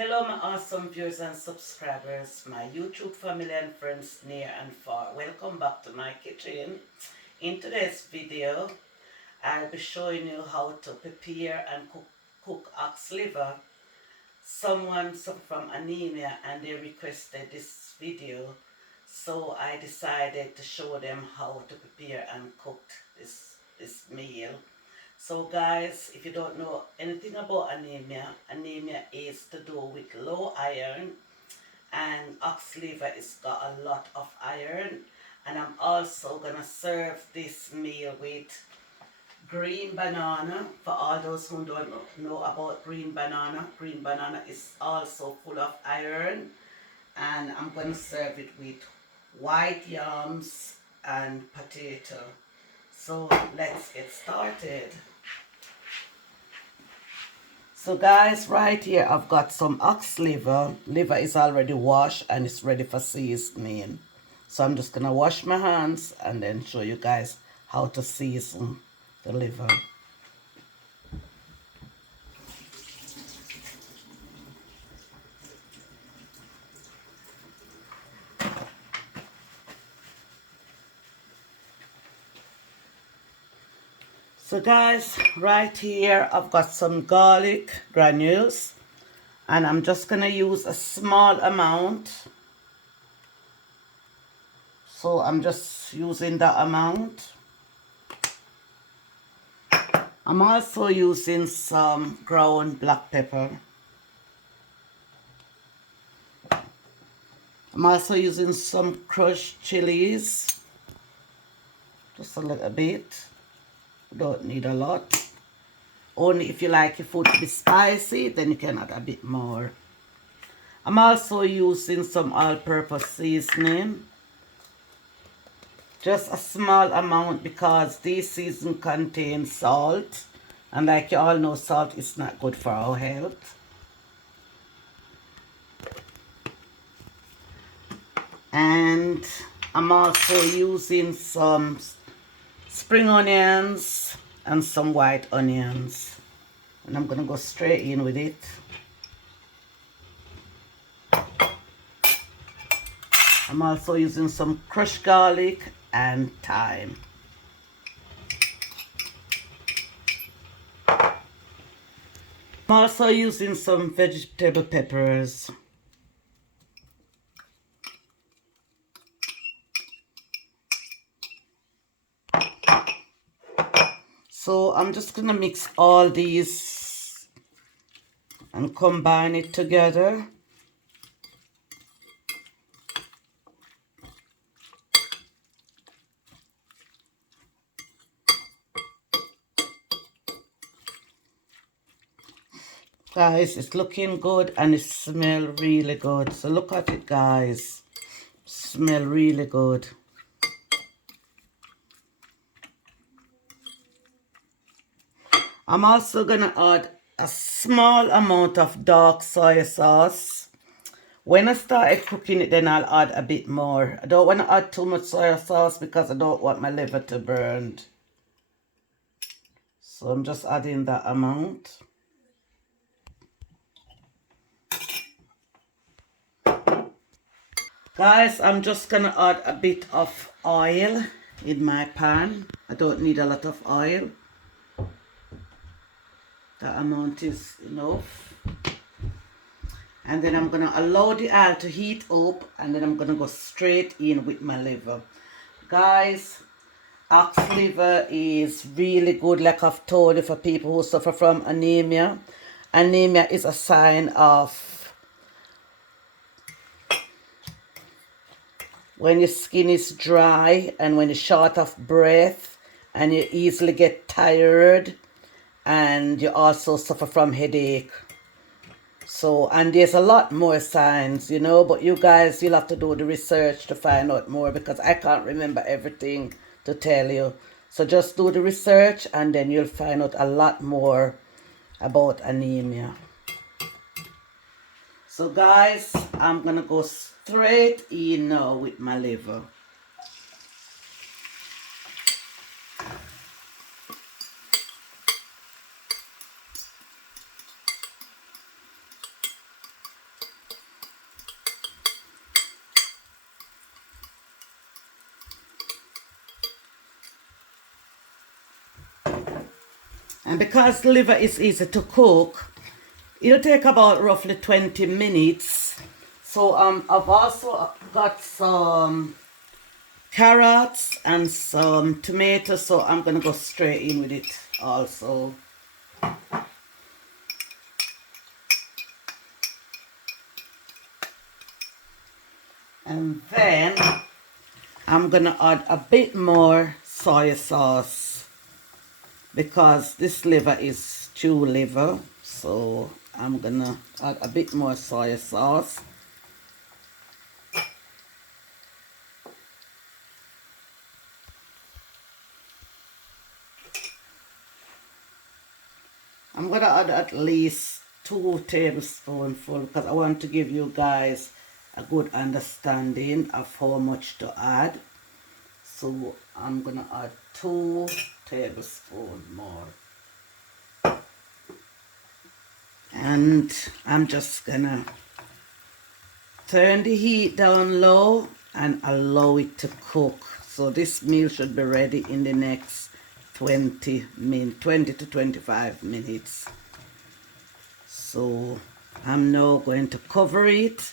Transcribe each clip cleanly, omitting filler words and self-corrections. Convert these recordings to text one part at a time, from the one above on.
Hello my awesome viewers and subscribers, my YouTube family and friends near and far. Welcome back to my kitchen. In today's video, I'll be showing you how to prepare and cook ox liver. Someone suffered from anemia and they requested this video, so I decided to show them how to prepare and cook this meal. So guys, if you don't know anything about anemia, anemia is to do with low iron, and ox liver is got a lot of iron. And I'm also gonna serve this meal with green banana. For all those who don't know about green banana is also full of iron. And I'm gonna serve it with white yams and potato. So let's get started. So guys, right here I've got some ox liver. Liver is already washed and it's ready for seasoning. So I'm just gonna wash my hands and then show you guys how to season the liver. So guys, right here I've got some garlic granules and I'm just gonna use a small amount. So I'm just using that amount. I'm also using some ground black pepper. I'm also using some crushed chilies, just a little bit. Don't need a lot. Only if you like your food to be spicy, then you can add a bit more. I'm also using some all-purpose seasoning. Just a small amount because this seasoning contains salt. And like you all know, salt is not good for our health. And I'm also using some spring onions and some white onions, and I'm gonna go straight in with it. I'm also using some crushed garlic and thyme. I'm also using some vegetable peppers. So I'm just gonna mix all these and combine it together. Guys, it's looking good and it smells really good. So look at it, guys. Smell really good. I'm also gonna add a small amount of dark soy sauce. When I started cooking it, then I'll add a bit more. I don't want to add too much soy sauce because I don't want my liver to burn. So I'm just adding that amount. Guys, I'm just gonna add a bit of oil in my pan. I don't need a lot of oil. That amount is enough. And then I'm gonna allow the oil to heat up, and then I'm gonna go straight in with my liver. Guys, ox liver is really good, like I've told you, for people who suffer from anemia. Anemia is a sign of when your skin is dry and when you're short of breath and you easily get tired, and you also suffer from headache. So, and there's a lot more signs, you know, but you guys, you'll have to do the research to find out more because I can't remember everything to tell you. So just do the research and then you'll find out a lot more about anemia. So guys, I'm gonna go straight in now with my liver. And because the liver is easy to cook, it'll take about roughly 20 minutes. So I've also got some carrots and some tomatoes, so I'm gonna go straight in with it also. And then I'm gonna add a bit more soy sauce because this liver is stew liver, so I'm gonna add a bit more soy sauce. I'm gonna add at least 2 tablespoonfuls because I want to give you guys a good understanding of how much to add. So I'm gonna add 2 tablespoons more. And I'm just gonna turn the heat down low and allow it to cook. So this meal should be ready in the next 20 to 25 minutes. So I'm now going to cover it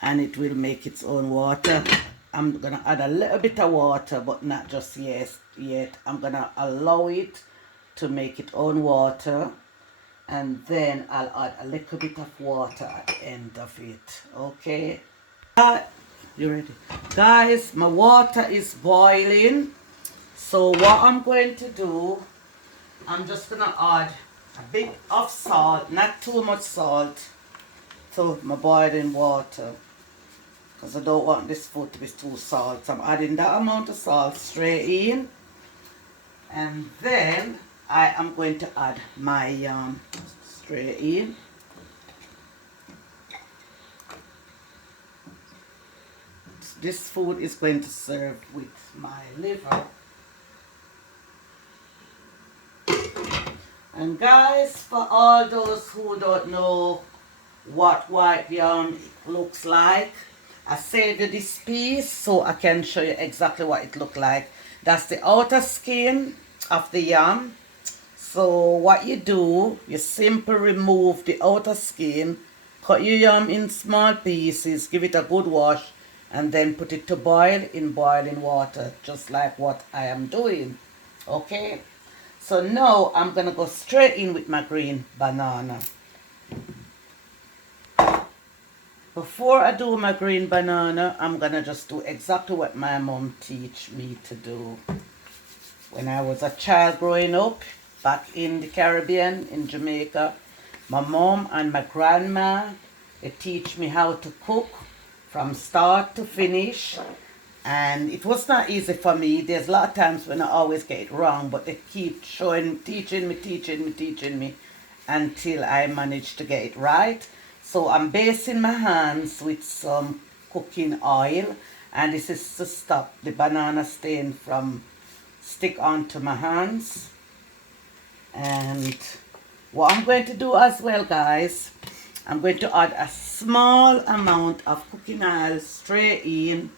and it will make its own water. I'm gonna add a little bit of water, but not just yet. I'm gonna allow it to make its own water, and then I'll add a little bit of water at the end of it. Okay, you ready? Guys, my water is boiling. So what I'm going to do, I'm just gonna add a bit of salt, not too much salt, to my boiling water, because I don't want this food to be too salt. So I'm adding that amount of salt straight in, and then I am going to add my yam straight in. This food is going to serve with my liver. And guys, for all those who don't know what white yam looks like, I saved you this piece so I can show you exactly what it looks like. That's the outer skin of the yam. So what you do, you simply remove the outer skin, cut your yam in small pieces, give it a good wash, and then put it to boil in boiling water, just like what I am doing. Okay? So now I'm gonna go straight in with my green banana. Before I do my green banana, I'm gonna just do exactly what my mom teach me to do. When I was a child growing up, back in the Caribbean, in Jamaica, my mom and my grandma, they teach me how to cook from start to finish. And it was not easy for me. There's a lot of times when I always get it wrong, but they keep teaching me until I managed to get it right. So I'm basting my hands with some cooking oil, and this is to stop the banana stain from stick onto my hands. And what I'm going to do as well, guys, I'm going to add a small amount of cooking oil straight in,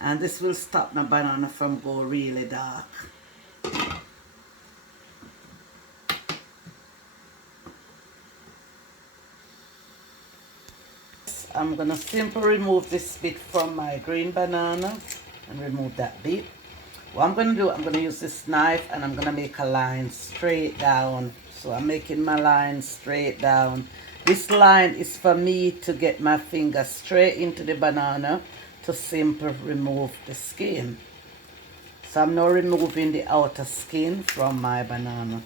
and this will stop my banana from going really dark. I'm gonna simply remove this bit from my green banana and remove that bit. What I'm gonna do, I'm gonna use this knife and I'm gonna make a line straight down. So I'm making my line straight down. This line is for me to get my finger straight into the banana to simply remove the skin. So I'm now removing the outer skin from my banana.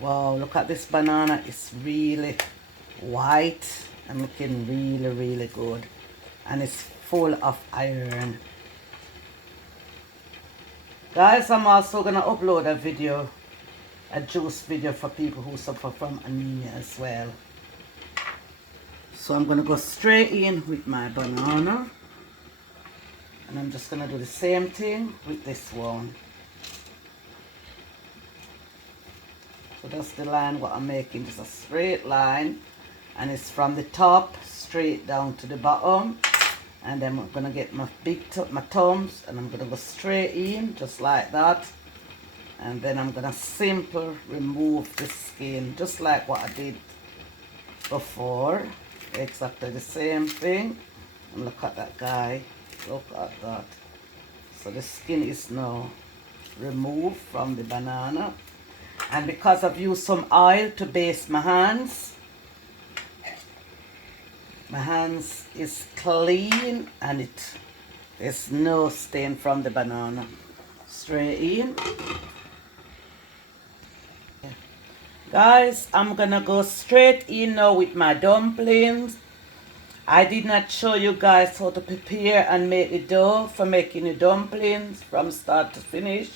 Wow, look at this banana. It's really white and looking really, really good. And it's full of iron. Guys, I'm also going to upload a video, a juice video for people who suffer from anemia as well. So I'm going to go straight in with my banana. And I'm just going to do the same thing with this one. So that's the line what I'm making. Just a straight line. And it's from the top straight down to the bottom. And then I'm going to get my thumbs and I'm going to go straight in just like that. And then I'm gonna simply remove the skin, just like what I did before. Exactly the same thing. And look at that, guy. Look at that. So the skin is now removed from the banana. And because I've used some oil to base my hands is clean, and there's no stain from the banana. Straight in. Guys, I'm gonna go straight in now with my dumplings. I did not show you guys how to prepare and make the dough for making the dumplings from start to finish.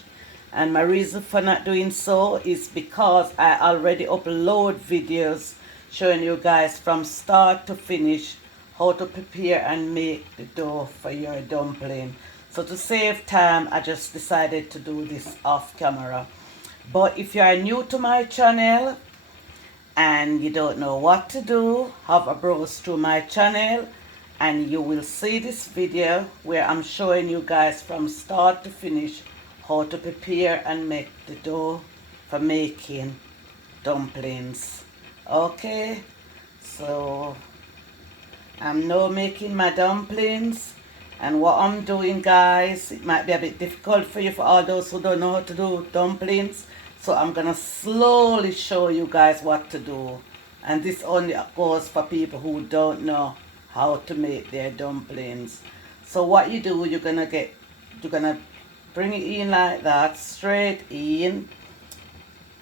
And my reason for not doing so is because I already upload videos showing you guys from start to finish how to prepare and make the dough for your dumpling. So to save time, I just decided to do this off camera. But if you are new to my channel and you don't know what to do, have a browse through my channel and you will see this video where I'm showing you guys from start to finish how to prepare and make the dough for making dumplings. Okay, so I'm now making my dumplings. And what I'm doing, guys, it might be a bit difficult for you, for all those who don't know how to do dumplings. So I'm going to slowly show you guys what to do. And this only goes for people who don't know how to make their dumplings. So what you do, you're going to bring it in like that, straight in.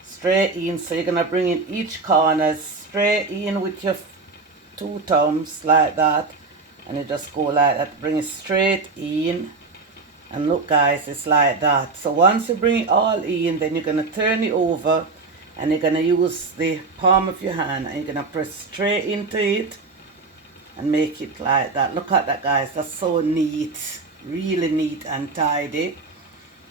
So you're going to bring in each corner straight in with your 2 thumbs like that. And you just go like that, bring it straight in. And look, guys, it's like that. So once you bring it all in, then you're going to turn it over. And you're going to use the palm of your hand. And you're going to press straight into it. And make it like that. Look at that, guys. That's so neat. Really neat and tidy.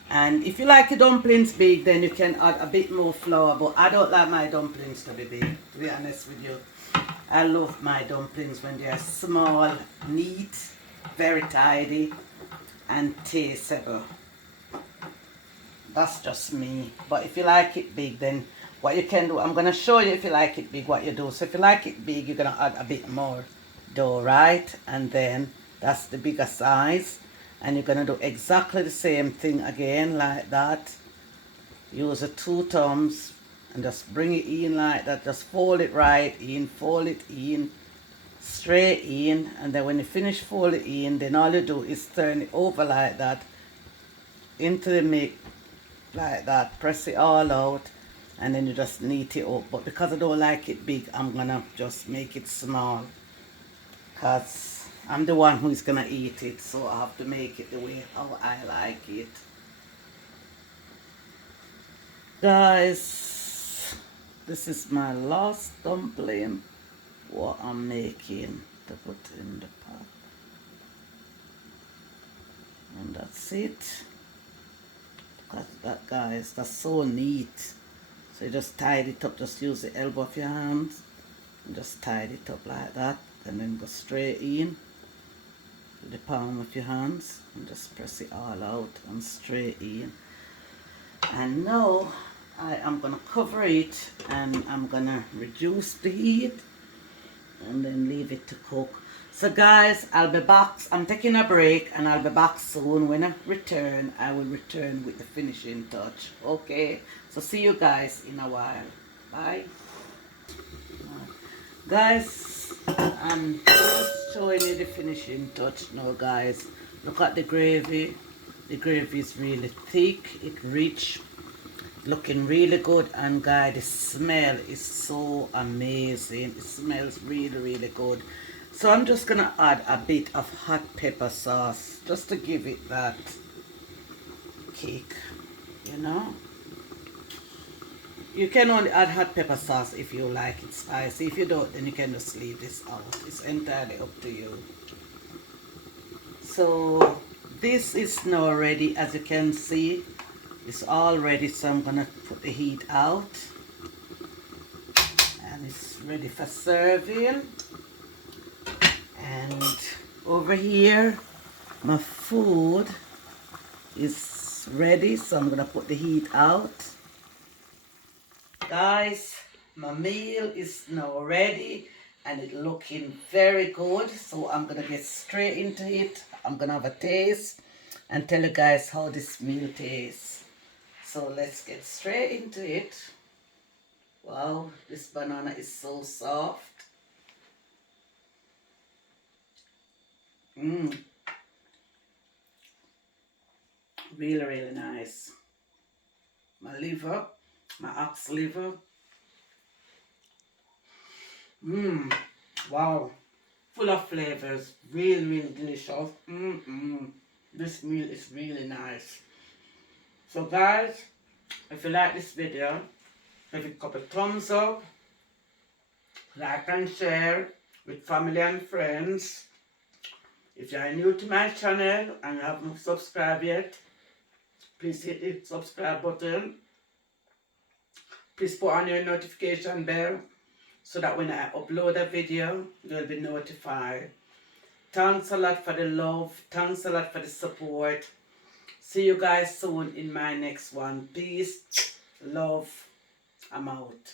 And if you like your dumplings big, then you can add a bit more flour. But I don't like my dumplings to be big, to be honest with you. I love my dumplings when they're small, neat, very tidy, and tasteable. That's just me. But if you like it big, then what you can do, I'm going to show you if you like it big what you do. So if you like it big, you're going to add a bit more dough, right? And then that's the bigger size. And you're going to do exactly the same thing again, like that. Use the 2 thumbs. And just bring it in like that. Just fold it right in. Fold it in. Straight in. And then when you finish folding it in, then all you do is turn it over like that. Into the mix. Like that. Press it all out. And then you just knead it up. But because I don't like it big, I'm going to just make it small. Because I'm the one who's going to eat it. So I have to make it the way how I like it. Guys. This is my last dumpling, what I'm making to put in the pot. And that's it. Look at that, guys. That's so neat. So you just tie it up. Just use the elbow of your hands. And just tie it up like that. And then go straight in. With the palm of your hands. And just press it all out and straight in. And now I am going to cover it and I'm going to reduce the heat and then leave it to cook. So guys, I'll be back. I'm taking a break and I'll be back soon. When I return, I will return with the finishing touch. Okay, so see you guys in a while. Bye. Guys, I'm just showing you the finishing touch now, guys. Look at the gravy. The gravy is really thick, it's rich, looking really good, and guys, the smell is so amazing. It smells really, really good. So I'm just gonna add a bit of hot pepper sauce just to give it that kick, you know. You can only add hot pepper sauce if you like it spicy. If you don't, then you can just leave this out. It's entirely up to you. So this is now ready. As you can see, it's all ready. So I'm gonna put the heat out, and it's ready for serving. And over here, my food is is ready, so I'm gonna put the heat out. Guys, my meal is now ready and it's looking very good, so I'm gonna get straight into it. I'm gonna have a taste and tell you guys how this meal tastes. So let's get straight into it. Wow, this banana is so soft. Really, really nice. My liver, my ox liver. Wow, full of flavors. Really, really delicious. This meal is really nice. So guys, if you like this video, give it a thumbs up, like and share with family and friends. If you are new to my channel and you haven't subscribed yet, please hit the subscribe button. Please put on your notification bell so that when I upload a video, you'll be notified. Thanks a lot for the love. Thanks a lot for the support. See you guys soon in my next one. Peace, love, I'm out.